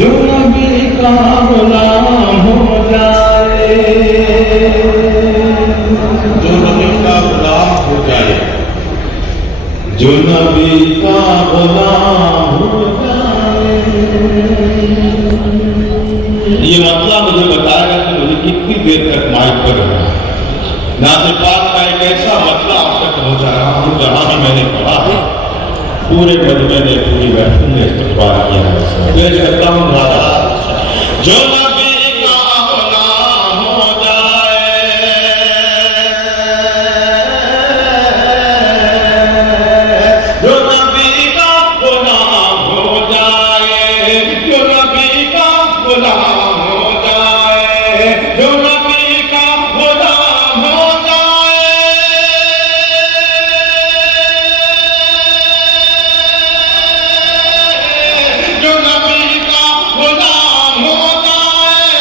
जो नबी का गुलाम हो जाए, जो नबी का गुलाम हो जाए, जो नबी का गुलाम हो जाए। ये मतलब मुझे बताएगा कि मुझे कितनी देर तक माइक पर रहना है। नाज़ पाक का एक ऐसा मतलब आप तक पहुंचा रहा हूं जहां में मैंने पढ़ा है पूरे मजमे ने पूरी महफिल ने इस्तकबाल किया है। पेश करता हूं राजा जो नबी का गुलाम हो जाए, जो नबी का गुलाम हो जाए, जो नबी का गुलाम हो जाए, जो नबी का गुलाम हो जाए, जो नबी का गुलाम हो जाए,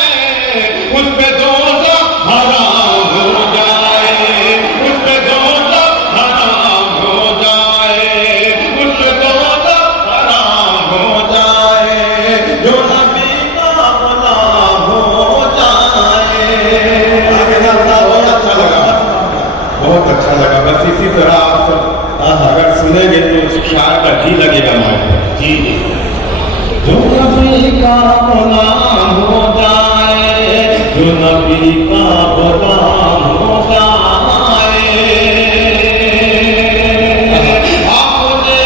उस पे दोज़ख हराम हो जाए, उस पे दोज़ख हराम हो जाए, उस पे दोज़ख हराम हो जाए, जो नबी का गुलाम हो जाए। बहुत अच्छा लगा। बस इसी तरह आप सब अगर सुनेंगे तो उस शायर का जी लगेगा माइक पर। जी जो नबी का गुलाम हो जाए, जो नबी का गुलाम हो जाए। आपने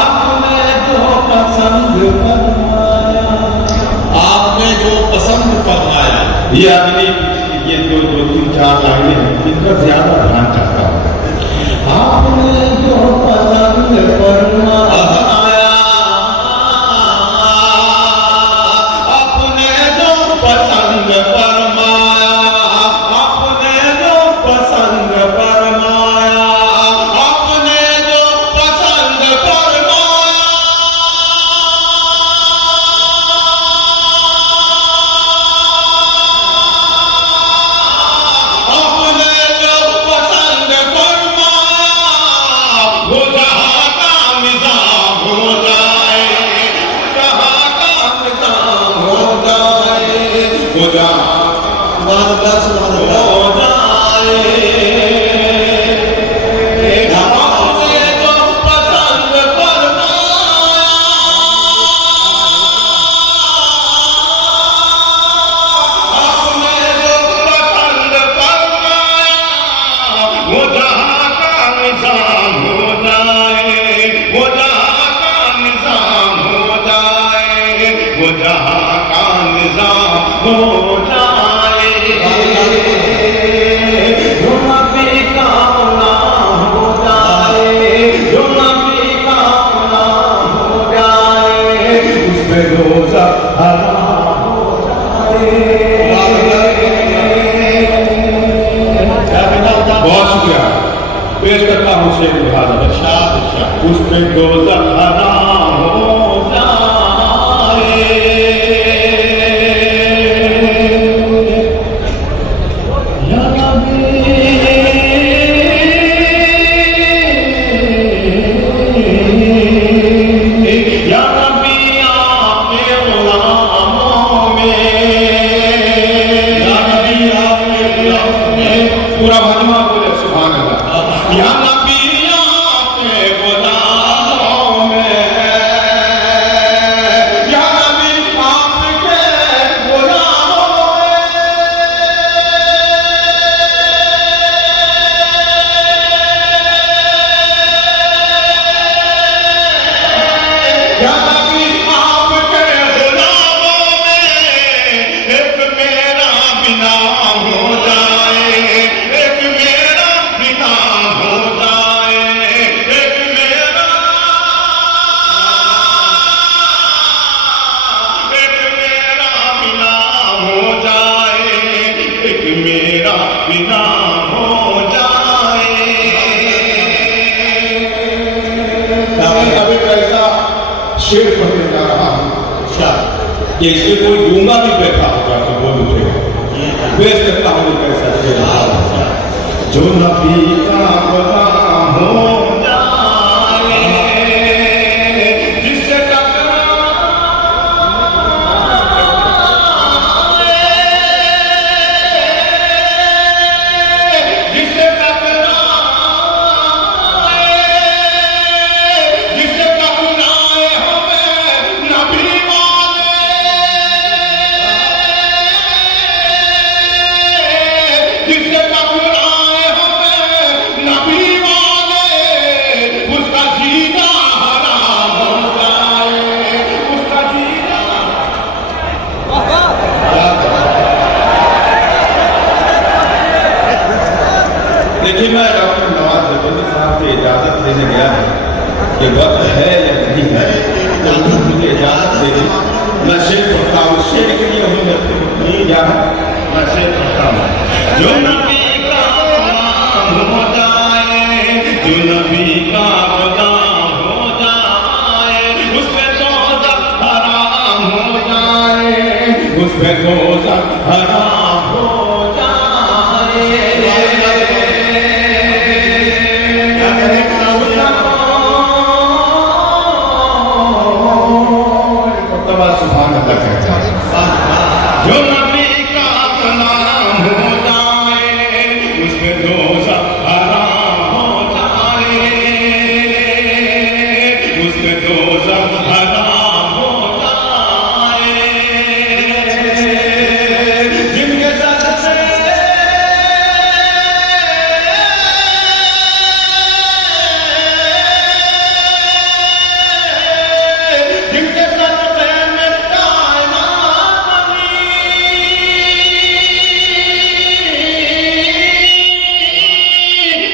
आपने जो पसंद फरमाया, आपने जो पसंद फरमाया। ये अगली ये जो दो तीन चार लाइनें हैं इनका ज्यादा ध्यान चाहता हूँ। आपने जो पसंद फरमाया, आपने जो पसंद फरमाया, आपने जो पसंद फरमाया, आपने जो पसंद फरमाया, आपने जो पसंद फरमाया, वो जहाँ का निज़ाम हो जाए, जहाँ का निज़ाम हो जाए, वो जहाँ हो जाए। आपने जो पसंद फरमाया, आपने जो पसंद फरमाया, वो जहाँ का निज़ाम हो जाए, वो जहाँ का निज़ाम हो जाए, वो जहाँ का निज़ाम हो जाए। जो नबी का गुलाम हो जाए, जो नबी का गुलाम हो जाए, उस पे दोज़ख हराम हो जाए। बहुत शुक्रिया। पेश करता हूँ शेख मुहाज़ उस पे दोज़ख हराम हो जाए। या नबी, या नबी आपके गुलामों में, या नबी आपके गुलामों में, पूरा मजमा बोले सुभान अल्लाह। या नबी आपके गुलामों में, या नबी आपके गुलामों में, या नबी आपके गुलामों में, एक मेरा बिना हो जाए, एक मेरा बिना हो जाए, एक मेरा बिना हो जाए, एक मेरा बिना हो जाए। कभी कैसा शेर पढ़ने जा रहा हूँ कि इसमें कोई डूंगा भी बैठा होगा तो बोल उठेगा। पेश करता हूँ कैसा शेर। जो नबी का गुलाम हो कि वक्त है या नहीं है, तो मुझे इजाजत देगी। मैं शेर पढ़ता हूँ, शेर के लिए हूँ, नहीं क्या है, मैं शेर पढ़ता हूँ। जो नबी का गुलाम हो जाए, जो नबी का गुलाम हो जाए, उस पे दोज़ख हराम हो जाए, उस पे दोज़ख हराम हो जाए। सुभान अल्लाह कहता है, जो नबी का गुलाम हो जाए, उस पे दोज़ख हराम हो जाए, उस पे दोज़ख हराम हो जाए। जिनके सदक़े जिनके सदक़े में कायनात बनी,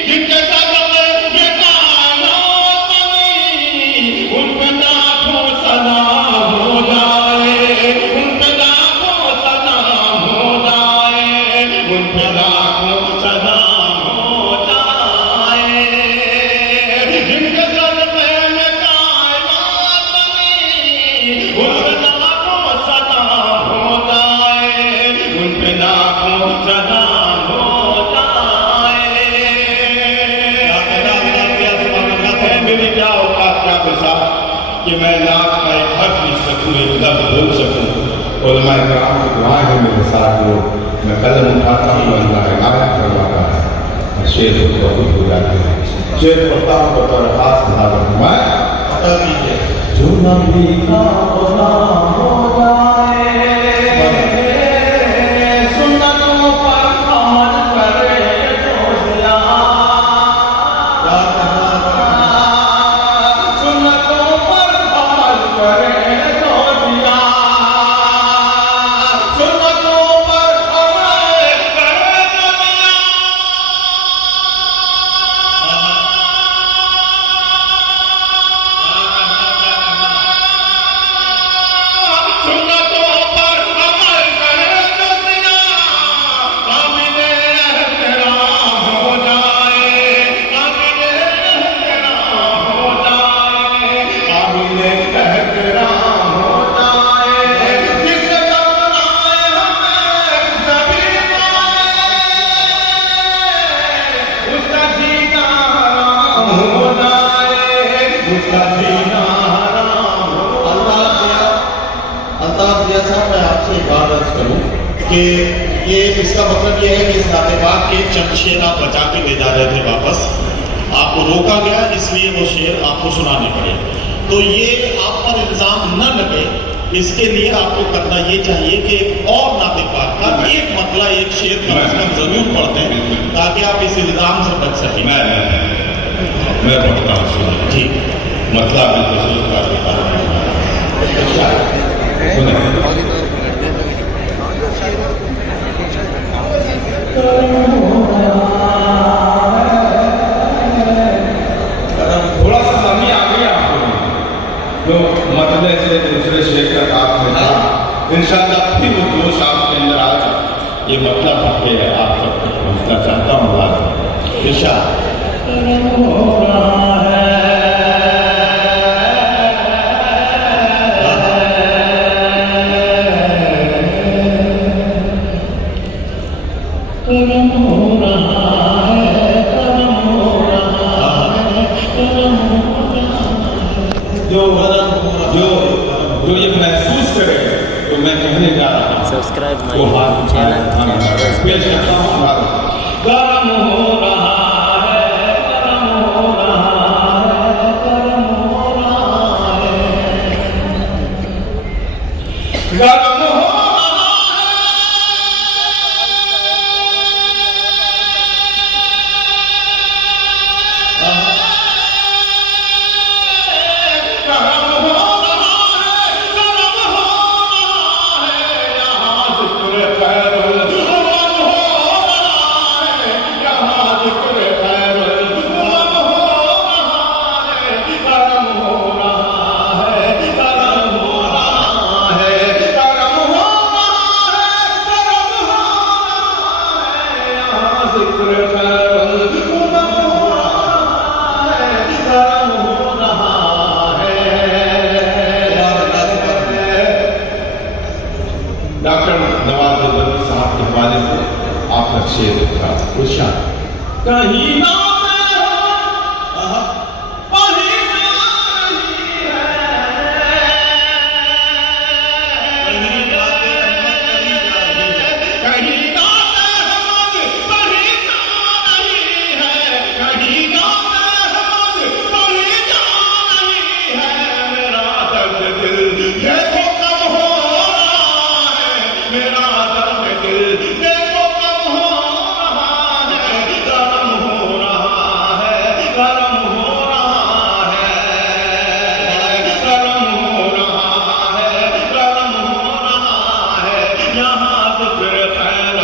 जिनके सदक़े में कायनात बनी, उन पे लाखों सलाम हो जाए, उन पे लाखों सलाम हो जाए, उन पे लाखों सलाम हो जाए। जिनके सदक़े में कायनात बनी, उन पे लाखों सलाम हो जाए, उन पे लाखों सलाम हो जाए। मेरी क्या औकात, क्या बसा कि मैं लाख का एक हर्फ लिख सकूँ, एक लफ्ज़ बोल सकूँ। उलमाए किराम की दुआएं हैं मेरे साथ, वो मैं कलम उठाता हूँ, अल्लाह इनायत करवाता है, शेर को तौफीक हो जाती है। शेर पढ़ता हूँ बतौर खास मुहावरा, मैं पता कीजिए। जो नबी का गुलाम हो जाए, सुन्नतों पर अमल करे तो ज़िया, सुन्नतों पर अमल करे तो ज़िया, सुन्नतों पर अमल करे तो ज़िया। सुन्नतों पर अमल करे तो ज़िया, काबिले एहतराम हो जाए, काबिले एहतराम हो जाए, काबिले एहतराम हो जाए। जिससे घबराए हमें नबी पाए, उसका जीना हराम हो जाए, उसका जीना हराम हो जाए। अल्ताफ जिया साहब, मैं आपसे एक बात अर्ज करूं कि ये इसका मतलब ये है कि इस नातेबाग के चंद शेर आप बचा के ले जा रहे थे वापस, आपको रोका गया, इसलिए वो शेर आपको सुनाने पड़े। तो ये आप पर इल्जाम न लगे, इसके लिए आपको करना ये चाहिए कि एक और नातेबाग का एक मतला, एक शेर कम से कम जरूर पढ़ दें, ताकि आप इस इल्जाम से बच सकें। मैं पढ़ता हूँ, ठीक, मतलब सुने। थोड़ा सा कमी आ गई आपको, जो मतले से दूसरे शेर का आप में था, इंशाअल्लाह फिर वो जोश आपके अंदर आएगा। ये मतलब है आप सब तक पहुँचना चाहता हूँ बात इंशाअल्लाह। जो ये महसूस करे तो मैं कहने जा रहा हूँ, Subscribe my वो हाथ channel. पेश करता हूँ। गरम हो रहा है, गरम हो रहा है, गरम हो रहा है, गरम हो कहीं ना आहा, कहीं नहीं है। कहीं बातें अहमद करी जा रही है। कहीं ना अहमद कहीं ना नहीं है। कहीं ना अहमद कहीं ना नहीं है। मेरा दर्द दिल देखो कब हो रहा है। मेरा दर्द दिल देखो कब हो रहा है। गरम हो रहा है, गरम हो रहा है, गरम हो रहा है, गरम हो रहा है। यहाँ ज़िक्र खैर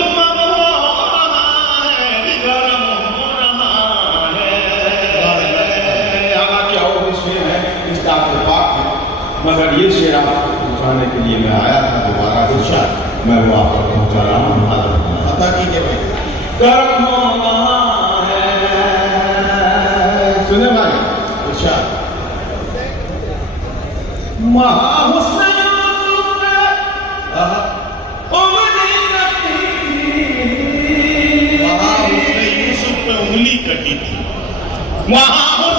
उमम हो रहा है, गरम हो रहा है। यहाँ क्या और शेर है इसका आपके पाक है, मगर ये शेर आपको पहुँचाने के लिए मैं आया था दोबारा से, मैं वो आपको पहुँचा रहा हूँ। अता कीजिए भाई। गरम हो रहा है। सुने भाई, इरशाद। महाहुस्न आहा, उंगली रखी वहाँ उसने यूसुफ पे उंगली कटी थी। वहाँ